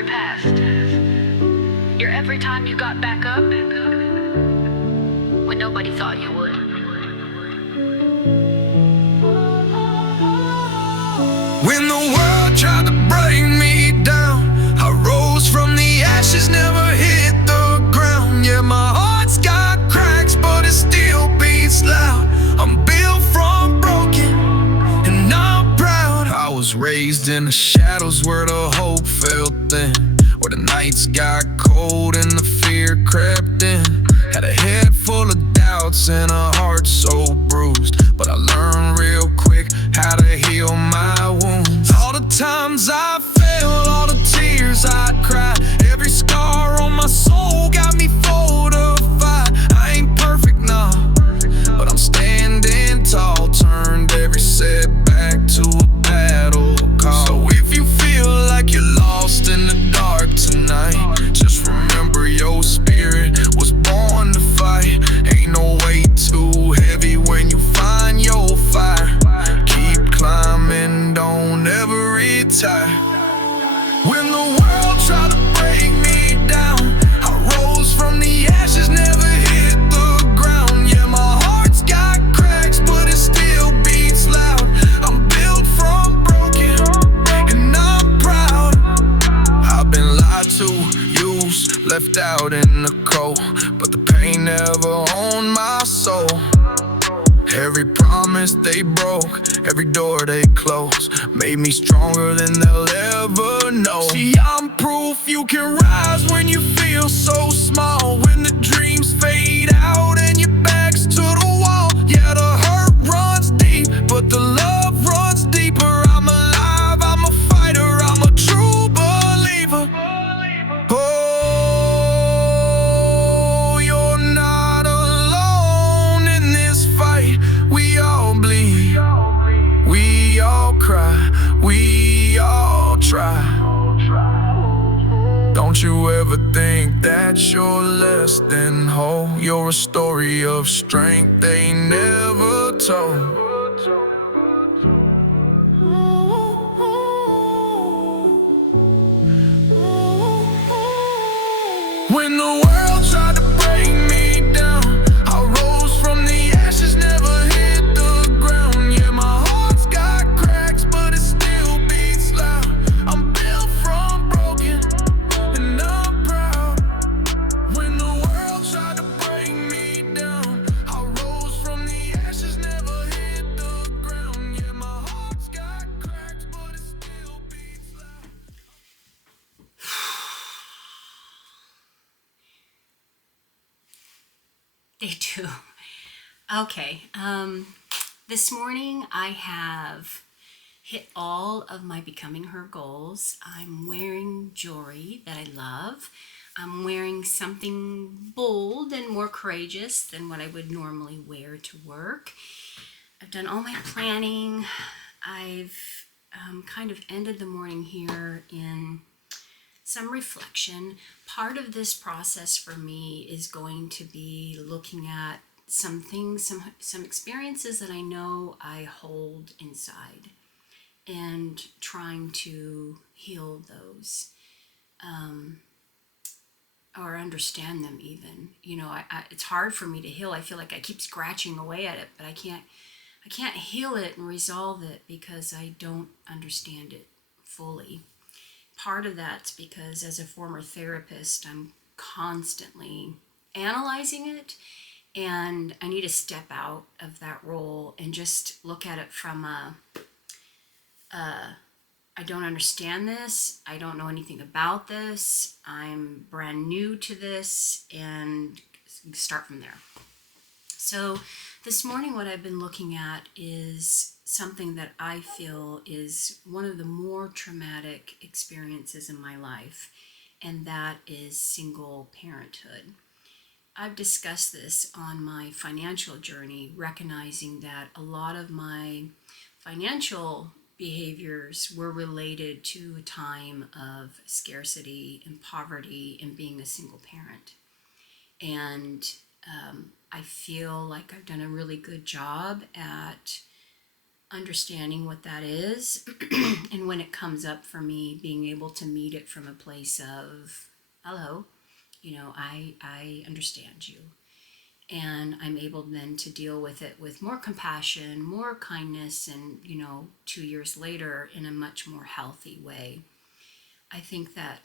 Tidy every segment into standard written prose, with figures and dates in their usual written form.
your past. Your every time you got back up when nobody thought you would. When the world tried to break me down, I rose from the ashes, never hit the ground. Yeah, my heart's got cracks, but it still beats loud. I'm built from broken, and I'm proud. I was raised in the shadows where the hope felt thin, where the nights got cold and the fear crept in. Had a head full of doubts and a heart so bruised, but I learned real quick how to heal my wounds. All the times I fell, all the tears I cried, every scar on my soul got me fortified. I ain't perfect, nah, but I'm standing tall. Turned every setback to a battle call. So if you feel like you're lost in the dark tonight, just remember your spirit was born to fight. Ain't no weight too heavy when you find your fire. Keep climbing, don't ever retire. When the world tried to break me down, I rose from the ashes, never hit the ground. Yeah, my heart's got cracks, but it still beats loud. I'm built from broken, and I'm proud. I've been lied to, used, left out in the cold, but the pain never owned my soul. Every promise they broke, every door they closed, made me stronger than they'll ever know. See, I'm proof you can rise when you feel so small. When the dreams fade out and your back's to the wall. Yeah, the hurt runs deep, but the love runs deeper. I'm alive, I'm a fighter, I'm a true believer. Oh, you're not alone in this fight. We all bleed, we all cry, we all try. Don't you ever think that you're less than whole. You're a story of strength they never told. When the world tried to break me down, I rose from the ashes, never hit the ground. Yeah, my heart's got cracks, but it still beats loud. I'm built from broken, and I'm proud. When the world tried to break me down, I rose from the ashes, never hit the ground. Yeah, my heart's got cracks, but it still beats loud. Day two. Okay. This morning I have hit all of my Becoming Her goals. I'm wearing jewelry that I love. I'm wearing something bold and more courageous than what I would normally wear to work. I've done all my planning. I've kind of ended the morning here in some reflection. Part of this process for me is going to be looking at some things, some experiences that I know I hold inside and trying to heal those, or understand them even. You know, it's hard for me to heal. I feel like I keep scratching away at it, but I can't heal it and resolve it because I don't understand it fully. Part of that's because as a former therapist, I'm constantly analyzing it, and I need to step out of that role and just look at it from I don't understand this, I don't know anything about this, I'm brand new to this, and start from there. So this morning what I've been looking at is something that I feel is one of the more traumatic experiences in my life, and that is single parenthood. I've discussed this on my financial journey, recognizing that a lot of my financial behaviors were related to a time of scarcity and poverty and being a single parent. And I feel like I've done a really good job at understanding what that is, and when it comes up for me, being able to meet it from a place of, hello, I understand you. And I'm able then to deal with it with more compassion, more kindness, and, 2 years later in a much more healthy way. I think that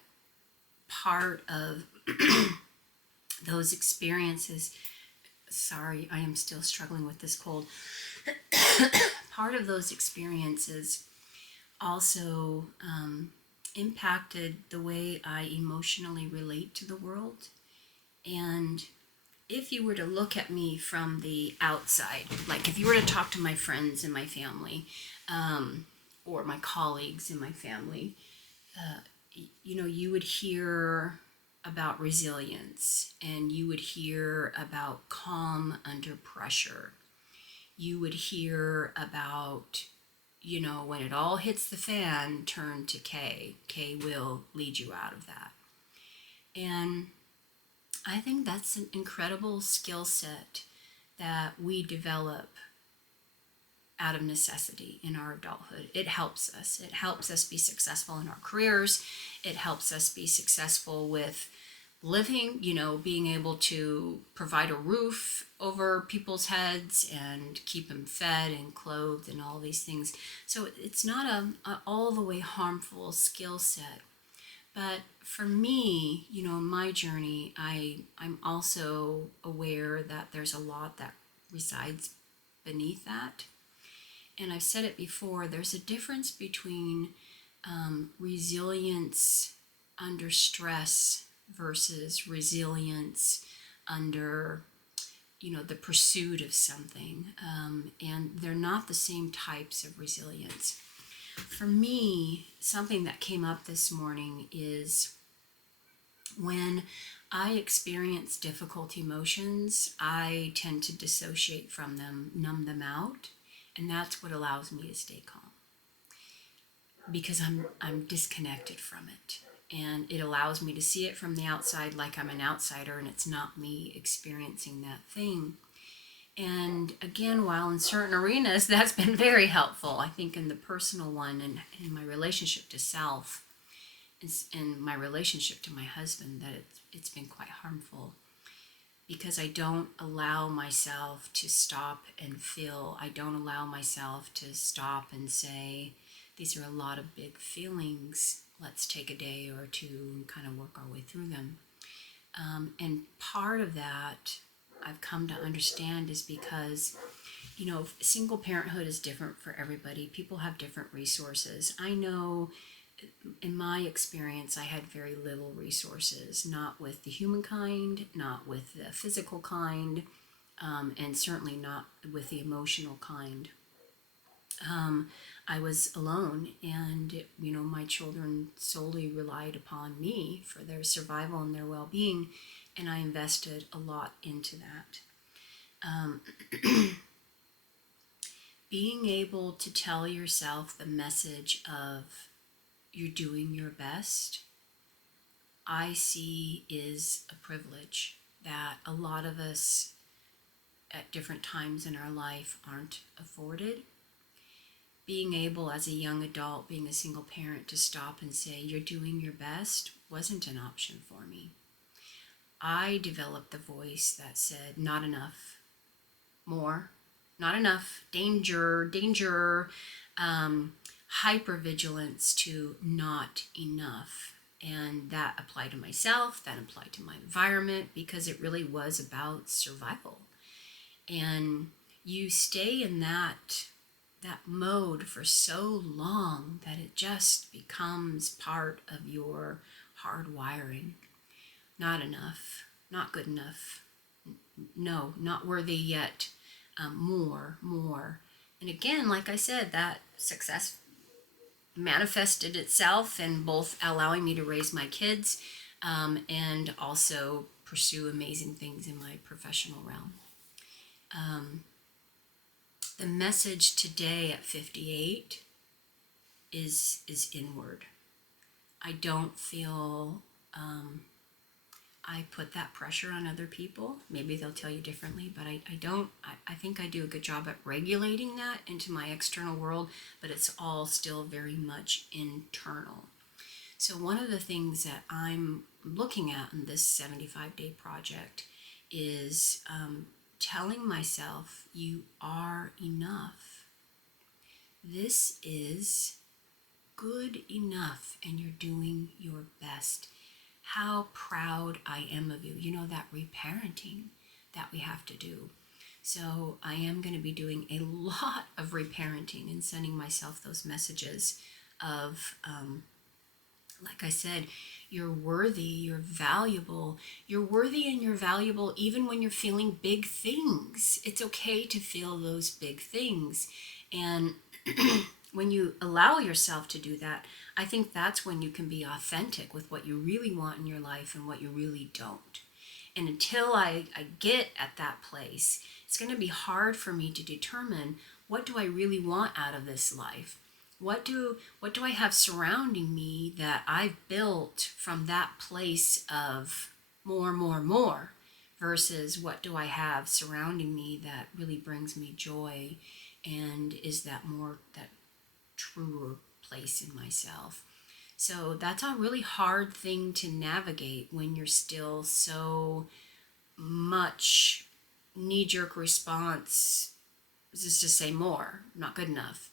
part of those experiences, sorry, I am still struggling with this cold. Part of those experiences also impacted the way I emotionally relate to the world. And if you were to look at me from the outside, like if you were to talk to my friends and my family, or my colleagues in my family, you would hear about resilience, and you would hear about calm under pressure. You would hear about, when it all hits the fan, turn to K. K will lead you out of that. And I think that's an incredible skill set that we develop out of necessity in our adulthood. It helps us. It helps us be successful in our careers. It helps us be successful with living, being able to provide a roof over people's heads and keep them fed and clothed and all these things. So it's not a all the way harmful skill set. But for me, my journey, I'm also aware that there's a lot that resides beneath that. And I've said it before, there's a difference between resilience under stress versus resilience under, the pursuit of something. And they're not the same types of resilience. For me, something that came up this morning is when I experience difficult emotions, I tend to dissociate from them, numb them out, and that's what allows me to stay calm. Because I'm disconnected from it. And it allows me to see it from the outside like I'm an outsider and it's not me experiencing that thing. And again, while in certain arenas, that's been very helpful. I think in the personal one and in my relationship to self and my relationship to my husband, that it's been quite harmful because I don't allow myself to stop and feel. I don't allow myself to stop and say, these are a lot of big feelings. Let's take a day or two and kind of work our way through them. And part of that I've come to understand is because, single parenthood is different for everybody. People have different resources. I know in my experience, I had very little resources, not with the human kind, not with the physical kind, and certainly not with the emotional kind. I was alone, and my children solely relied upon me for their survival and their well-being, and I invested a lot into that. Being able to tell yourself the message of you're doing your best, I see is a privilege that a lot of us at different times in our life aren't afforded. Being able as a young adult, being a single parent, to stop and say you're doing your best wasn't an option for me. I developed the voice that said not enough, more, not enough, danger, hypervigilance to not enough. And that applied to myself, that applied to my environment, because it really was about survival. And you stay in that mode for so long that it just becomes part of your hard wiring. Not enough, not good enough, no, not worthy yet, more. And again, like I said, that success manifested itself in both allowing me to raise my kids and also pursue amazing things in my professional realm. The message today at 58 is inward. I don't feel I put that pressure on other people. Maybe they'll tell you differently, but I don't. I think I do a good job at regulating that into my external world, but it's all still very much internal. So one of the things that I'm looking at in this 75-day project is telling myself, you are enough. This is good enough, and you're doing your best. How proud I am of you. You know, that reparenting that we have to do. So I am going to be doing a lot of reparenting and sending myself those messages of, like I said, you're worthy, you're valuable. You're worthy and you're valuable even when you're feeling big things. It's okay to feel those big things. And when you allow yourself to do that, I think that's when you can be authentic with what you really want in your life and what you really don't. And until I get at that place, it's going to be hard for me to determine, what do I really want out of this life? What do I have surrounding me that I've built from that place of more, versus what do I have surrounding me that really brings me joy and is that truer place in myself. So that's a really hard thing to navigate when you're still so much knee-jerk response is to say more, not good enough.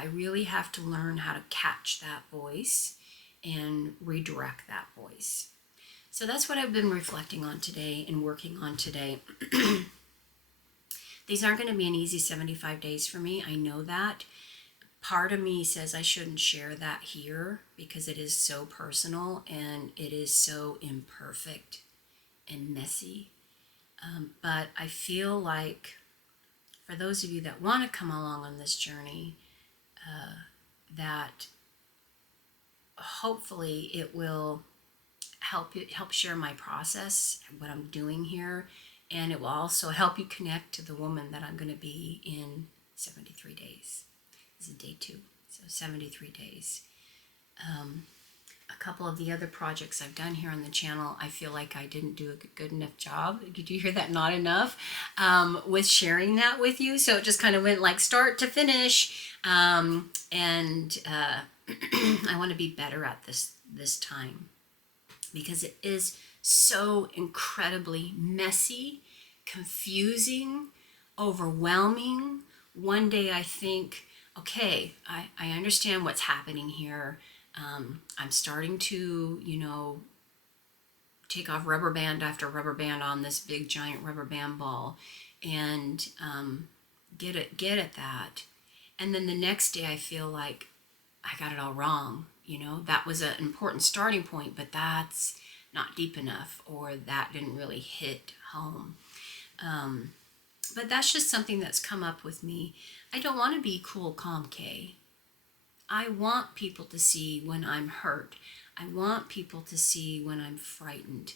I really have to learn how to catch that voice and redirect that voice. So that's what I've been reflecting on today and working on today. These aren't going to be an easy 75 days for me. I know that. Part of me says I shouldn't share that here because it is so personal and it is so imperfect and messy. But I feel like for those of you that want to come along on this journey, that hopefully it will help share my process, what I'm doing here, and it will also help you connect to the woman that I'm going to be in 73 days. This is day 2, so 73 days. A couple of the other projects I've done here on the channel, I feel like I didn't do a good enough job. Did you hear that? Not enough with sharing that with you. So it just kind of went like start to finish. I want to be better at this time because it is so incredibly messy, confusing, overwhelming. One day I think, okay, I understand what's happening here. I'm starting to, take off rubber band after rubber band on this big giant rubber band ball and get at that. And then the next day I feel like I got it all wrong. That was an important starting point, but that's not deep enough, or that didn't really hit home. But that's just something that's come up with me. I don't want to be cool, calm, Kay. I want people to see when I'm hurt. I want people to see when I'm frightened.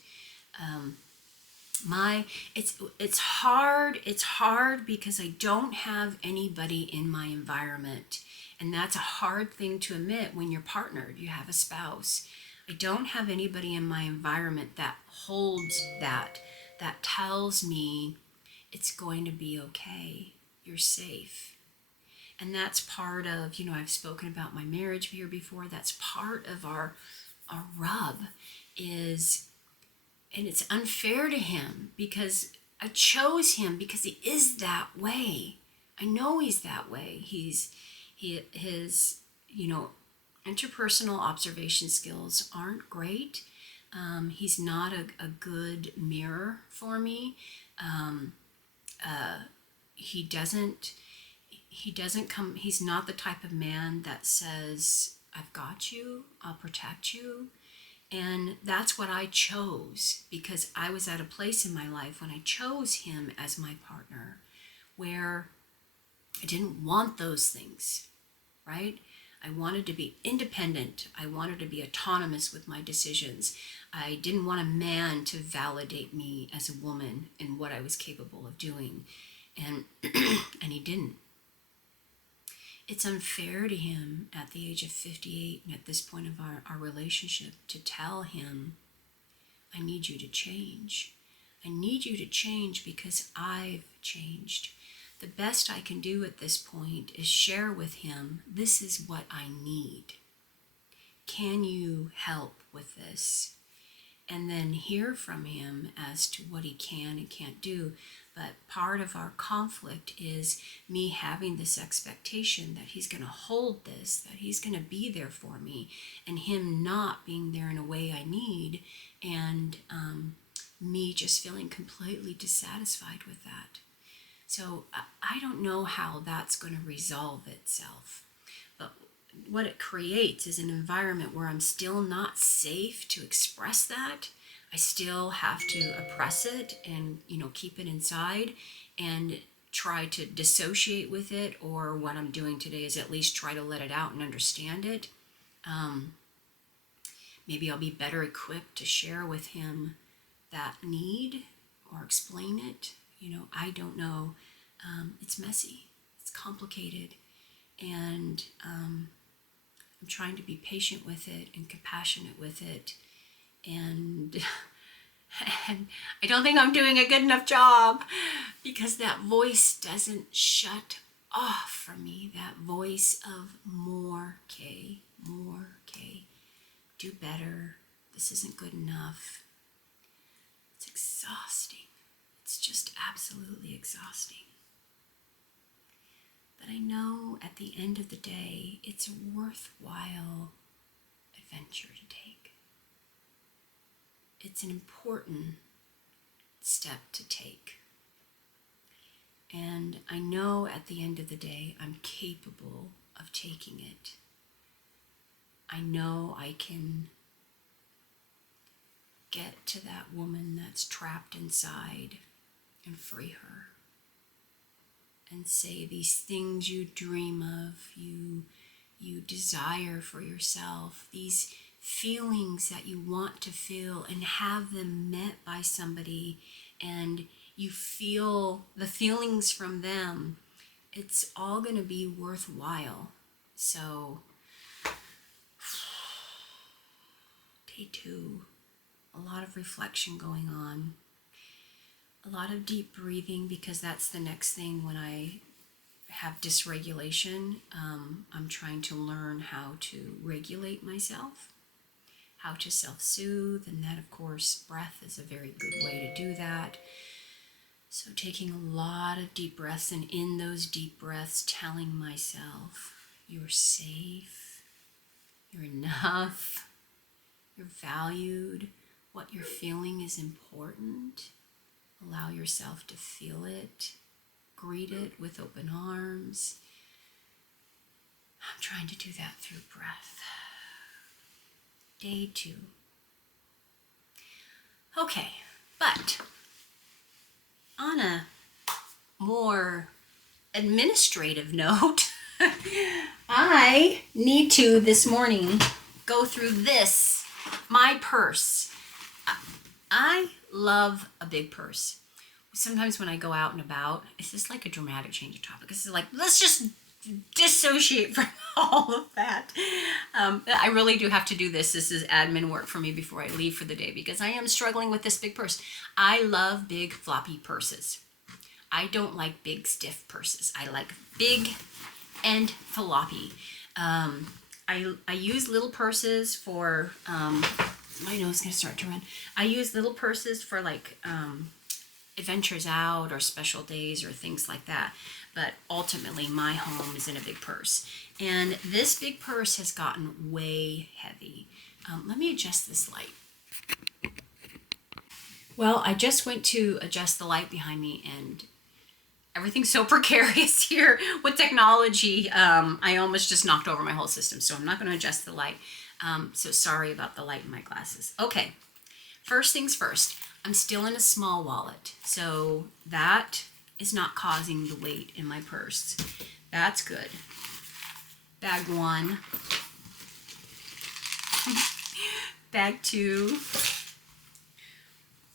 It's hard because I don't have anybody in my environment. And that's a hard thing to admit when you're partnered, you have a spouse. I don't have anybody in my environment that holds that tells me it's going to be okay. You're safe. And that's part of, I've spoken about my marriage here before. That's part of our rub is, and it's unfair to him because I chose him because he is that way. I know he's that way. His interpersonal observation skills aren't great. He's not a good mirror for me. He's not the type of man that says, I've got you, I'll protect you. And that's what I chose because I was at a place in my life when I chose him as my partner where I didn't want those things, right? I wanted to be independent. I wanted to be autonomous with my decisions. I didn't want a man to validate me as a woman and what I was capable of doing. And he didn't. It's unfair to him at the age of 58 and at this point of our relationship to tell him I need you to change. I need you to change because I've changed. The best I can do at this point is share with him, this is what I need. Can you help with this? And then hear from him as to what he can and can't do. But part of our conflict is me having this expectation that he's going to hold this, that he's going to be there for me, and him not being there in a way I need, and me just feeling completely dissatisfied with that. So I don't know how that's going to resolve itself. But what it creates is an environment where I'm still not safe to express that. I still have to oppress it and, keep it inside and try to dissociate with it, or what I'm doing today is at least try to let it out and understand it. Maybe I'll be better equipped to share with him that need or explain it. I don't know. It's messy. It's complicated. And I'm trying to be patient with it and compassionate with it. And I don't think I'm doing a good enough job, because that voice doesn't shut off from me. That voice of more K, do better. This isn't good enough. It's exhausting. It's just absolutely exhausting. But I know at the end of the day, it's a worthwhile adventure to take. It's an important step to take. And I know at the end of the day, I'm capable of taking it. I know I can get to that woman that's trapped inside and free her. And say these things you dream of, you desire for yourself, these feelings that you want to feel and have them met by somebody, and you feel the feelings from them. It's all going to be worthwhile. So, day 2, a lot of reflection going on. A lot of deep breathing, because that's the next thing when I have dysregulation. I'm trying to learn how to regulate myself, how to self-soothe, and that, of course, breath is a very good way to do that. So taking a lot of deep breaths, and in those deep breaths telling myself, you're safe, you're enough, you're valued, what you're feeling is important. Allow yourself to feel it. Greet it with open arms. I'm trying to do that through breath. Day 2. Okay, but on a more administrative note, I need to this morning go through this, my purse. I love a big purse. Sometimes when I go out and about, it's just like a dramatic change of topic. It's like, let's just dissociate from all of that. I really do have to do this. This is admin work for me before I leave for the day, because I am struggling with this big purse. I love big floppy purses. I don't like big stiff purses. I like big and floppy. I use little purses for... my nose is going to start to run. I use little purses for like adventures out or special days or things like that. But ultimately, my home is in a big purse. And this big purse has gotten way heavy. Let me adjust this light. Well, I just went to adjust the light behind me, and everything's so precarious here with technology. I almost just knocked over my whole system, so I'm not going to adjust the light. So sorry about the light in my glasses. Okay, first things first, I'm still in a small wallet, so that is not causing the weight in my purse. That's good. Bag 1. Bag 2.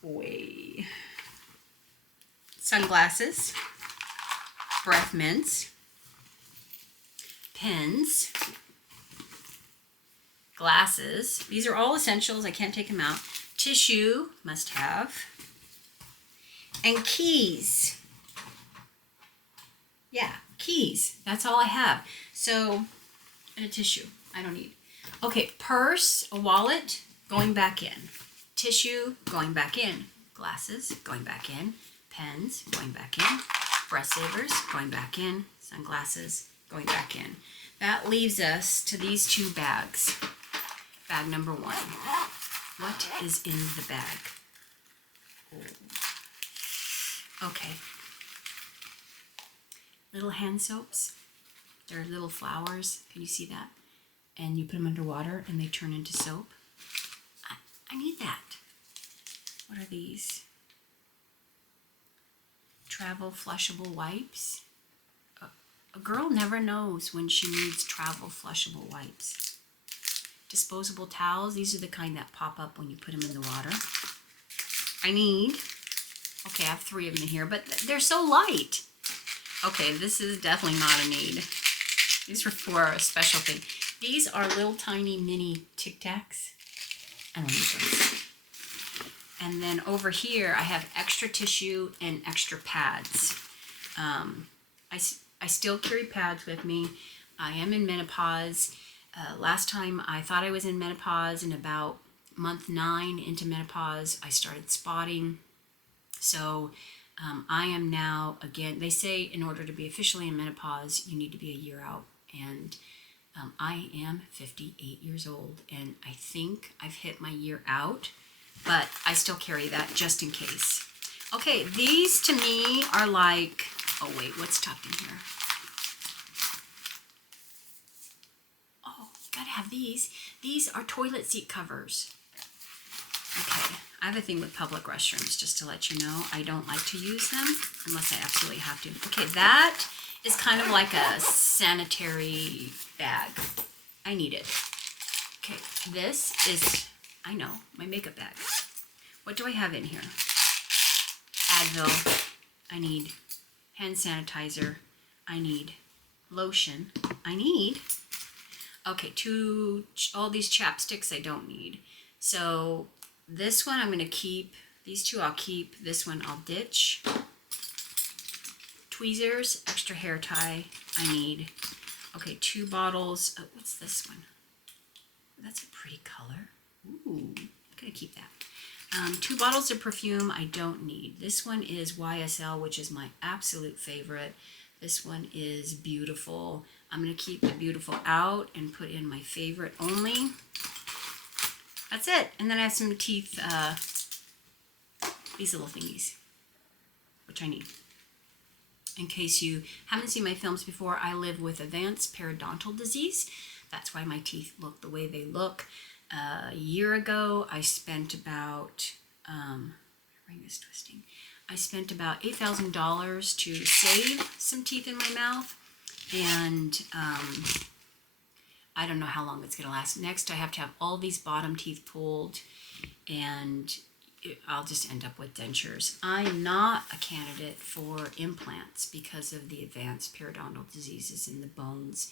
Way. Sunglasses. Breath mints. Pens. Glasses. These are all essentials. I can't take them out. Tissue, must have. And keys. Yeah, keys. That's all I have. So, and a tissue. I don't need. Okay, purse, a wallet, going back in. Tissue, going back in. Glasses, going back in. Pens, going back in. Breath savers, going back in. Sunglasses, going back in. That leaves us to these two bags. Bag number one. What is in the bag? Oh. Okay. Little hand soaps. They're little flowers. Can you see that? And you put them underwater and they turn into soap. I need that. What are these? Travel flushable wipes. A girl never knows when she needs travel flushable wipes. Disposable towels. These are the kind that pop up when you put them in the water. I need, okay, I have 3 of them in here, but they're so light. Okay, this is definitely not a need. These are for a special thing. These are little tiny mini Tic Tacs. I don't need those. And then over here, I have extra tissue and extra pads. I still carry pads with me. I am in menopause. Last time I thought I was in menopause, in about month 9 into menopause, I started spotting. So I am now, again, they say in order to be officially in menopause, you need to be a year out. And I am 58 years old, and I think I've hit my year out, but I still carry that just in case. Okay, these to me are like, oh wait, what's tucked in here? Oh, gotta have these. These are toilet seat covers. Okay, I have a thing with public restrooms, just to let you know. I don't like to use them unless I absolutely have to. Okay, that is kind of like a sanitary bag. I need it. Okay, this is, I know, my makeup bag. What do I have in here? Advil. I need hand sanitizer. I need lotion. I need, okay, all these chapsticks I don't need. So this one I'm going to keep. These 2 I'll keep. This one I'll ditch. Tweezers, extra hair tie. I need, okay, 2 bottles. Oh, what's this one? That's a pretty color. Ooh, I'm going to keep that. 2 bottles of perfume I don't need. This one is YSL, which is my absolute favorite. This one is Beautiful. I'm going to keep the Beautiful out and put in my favorite only. That's it. And then I have some teeth, these little thingies, which I need. In case you haven't seen my films before, I live with advanced periodontal disease. That's why my teeth look the way they look. A year ago, I spent about, my ring is twisting. I spent about $8,000 to save some teeth in my mouth. And I don't know how long it's going to last. Next, I have to have all these bottom teeth pulled, and I'll just end up with dentures. I'm not a candidate for implants because of the advanced periodontal diseases in the bones.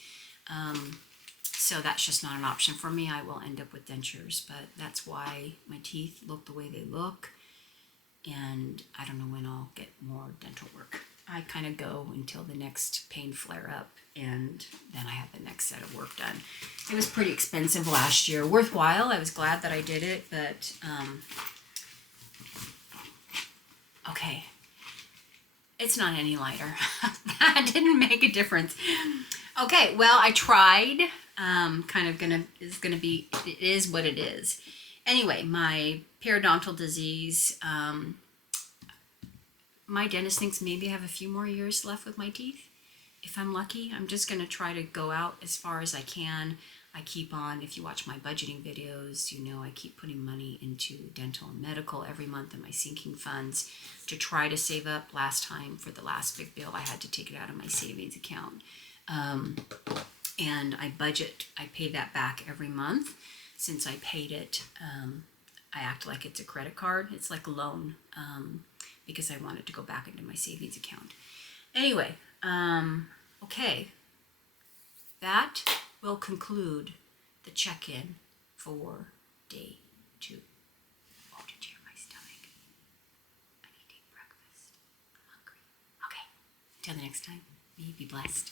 So that's just not an option for me. I will end up with dentures, but that's why my teeth look the way they look. And I don't know when I'll get more dental work. I kind of go until the next pain flare up, and then I have the next set of work done. It was pretty expensive last year. Worthwhile. I was glad that I did it, but okay. It's not any lighter. That didn't make a difference. Okay, well, I tried. It is what it is. Anyway, my periodontal disease, my dentist thinks maybe I have a few more years left with my teeth. If I'm lucky, I'm just going to try to go out as far as I can. I keep on, if you watch my budgeting videos, you know I keep putting money into dental and medical every month in my sinking funds to try to save up. Last time, for the last big bill, I had to take it out of my savings account. And I pay that back every month. Since I paid it, I act like it's a credit card. It's like a loan, because I want it to go back into my savings account. Anyway, okay. That will conclude the check-in for day 2. Oh, did you hear my stomach? I need to eat breakfast. I'm hungry. Okay. Till the next time, may you be blessed.